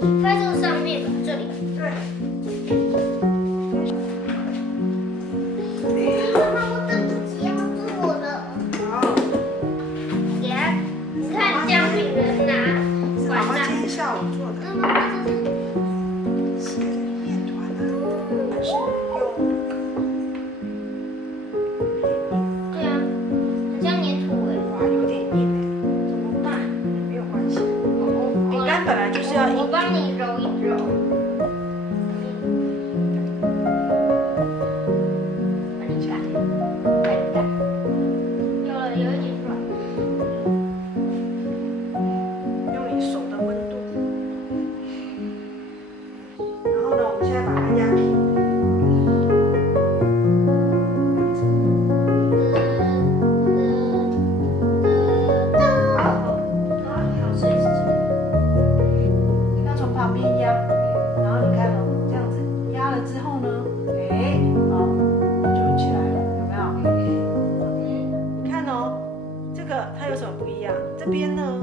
放在这上面吧，这里。对。妈妈，我等不及要做了。好。给他，你看姜饼人拿妈妈晚上。今天下午做的。妈妈，这是是面团啊，还是用？对啊，很像粘土哎。哇，有点硬哎，怎么办？没有关系。饼干本来就是要硬。我帮你揉一揉。把你擀，擀。有一点软。用你手的温度。然后呢，我们现在把它压平。好，所以是这个。要从旁边压，然后你看哦，这样子压了之后呢，哎，好，就起来了，有没有？你看哦，这个它有什么不一样？这边呢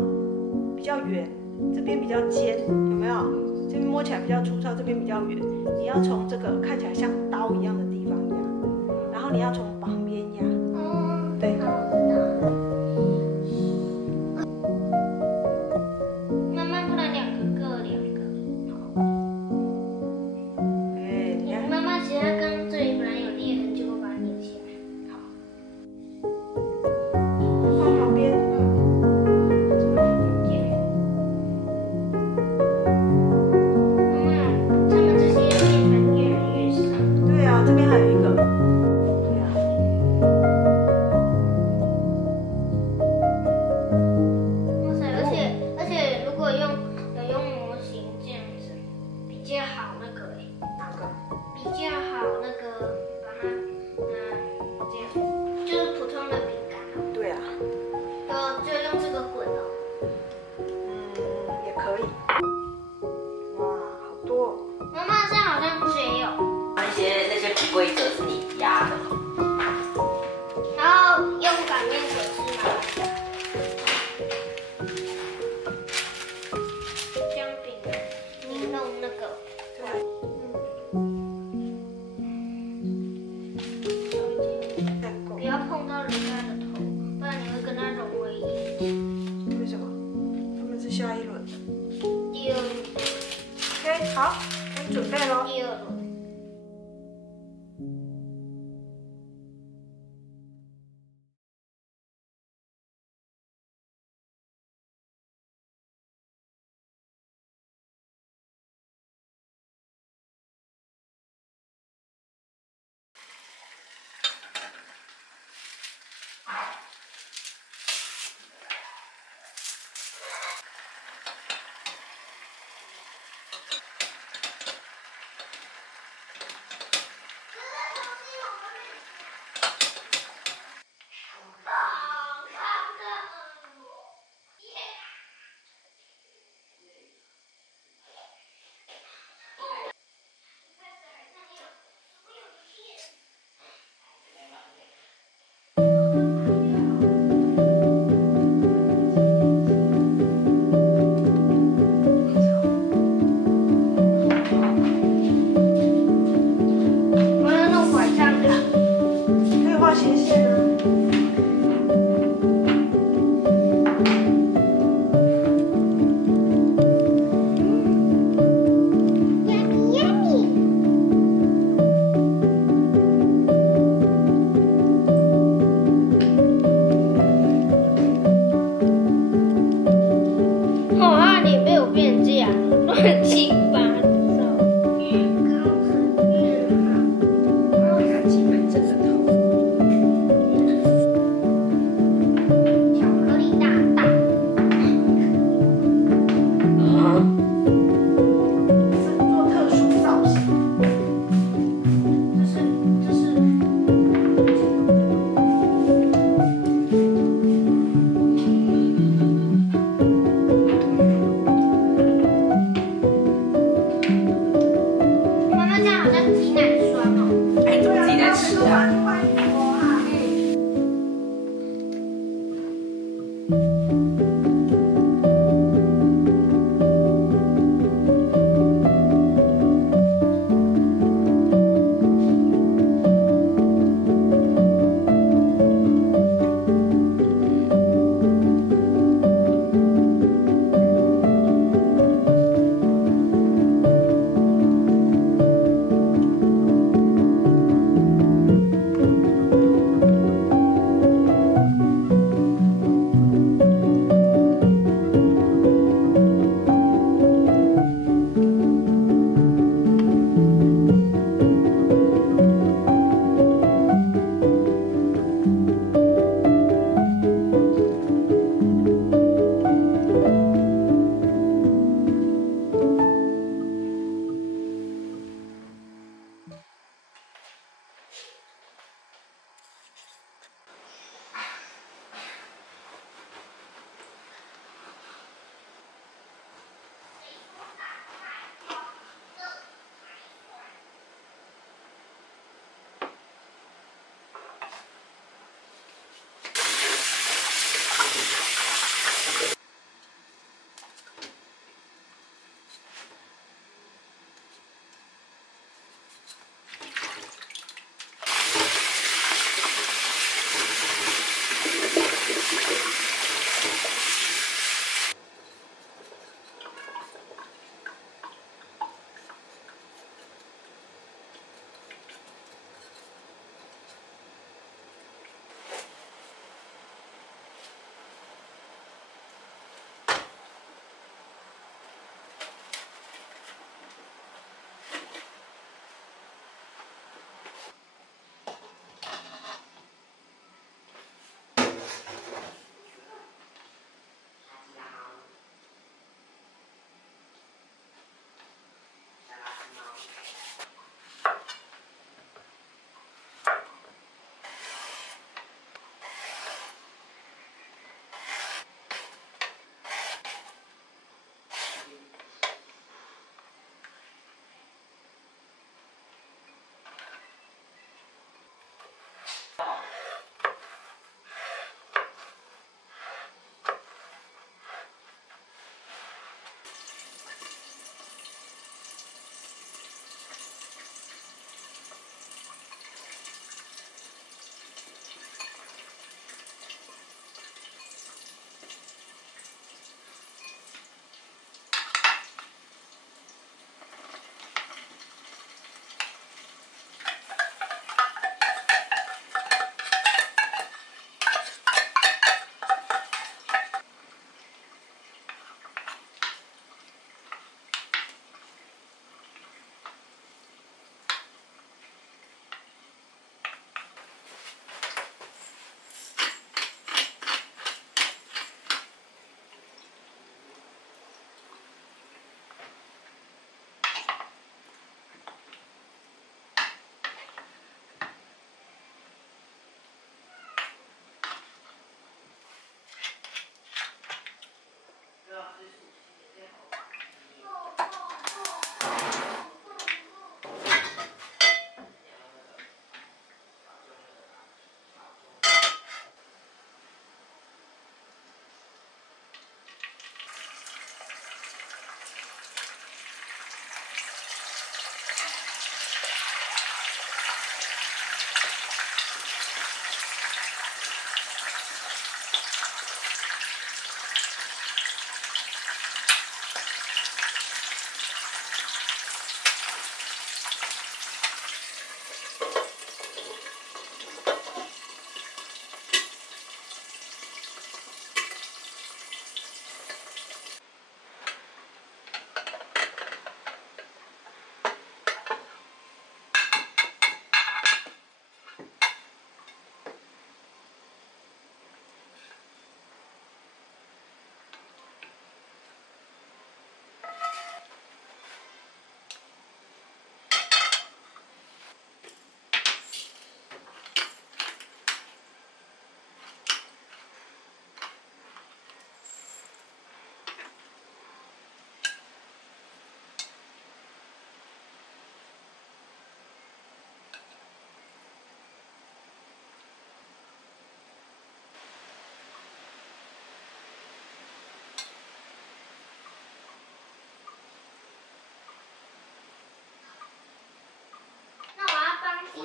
比较圆，这边比较尖，有没有？这边摸起来比较粗糙，这边比较圆。你要从这个看起来像刀一样的地方压，然后你要从旁边压，对。妈妈，不然两个各两个。好。哎，你看，妈妈，其实它刚这里本来有裂痕，结果把它粘起来。好，放旁边。这个一点点。妈妈，他们这些面团越来越少。对啊，这边还有一个。对啊。哇塞，而且如果有用模型这样子，比较好那个哎。哪个？比较好那个把它这样，就是普通的饼干哦。对啊。就用这个滚哦。也可以。哇，好多哦。妈妈，这样好像谁有？那些不规则是你压的。然后用擀面粉是吗？姜饼，你弄那个。对。再够。不要碰到人家的头，不然你会跟他融为一体。为什么？他们是下一轮。第二轮。OK，好，可以准备喽。第二轮。我要弄拐杖卡。可以画斜线啊。哦，他脸被我变这样，乱七八糟。越高层越好。我要看几本这个头。巧克力大大。是做特殊造型。这是。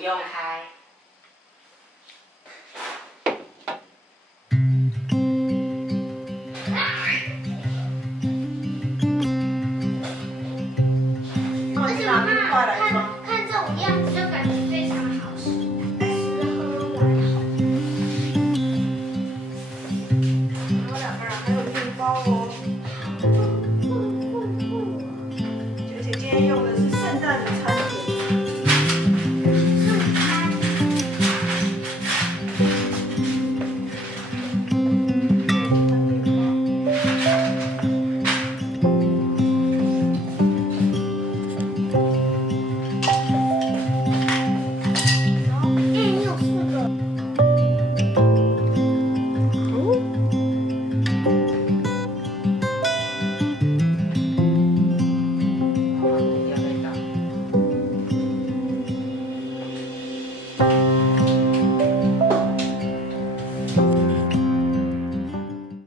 用开。而且妈妈看这种样子就感觉非常好吃，吃喝玩好。还有2个人，还有面包哦。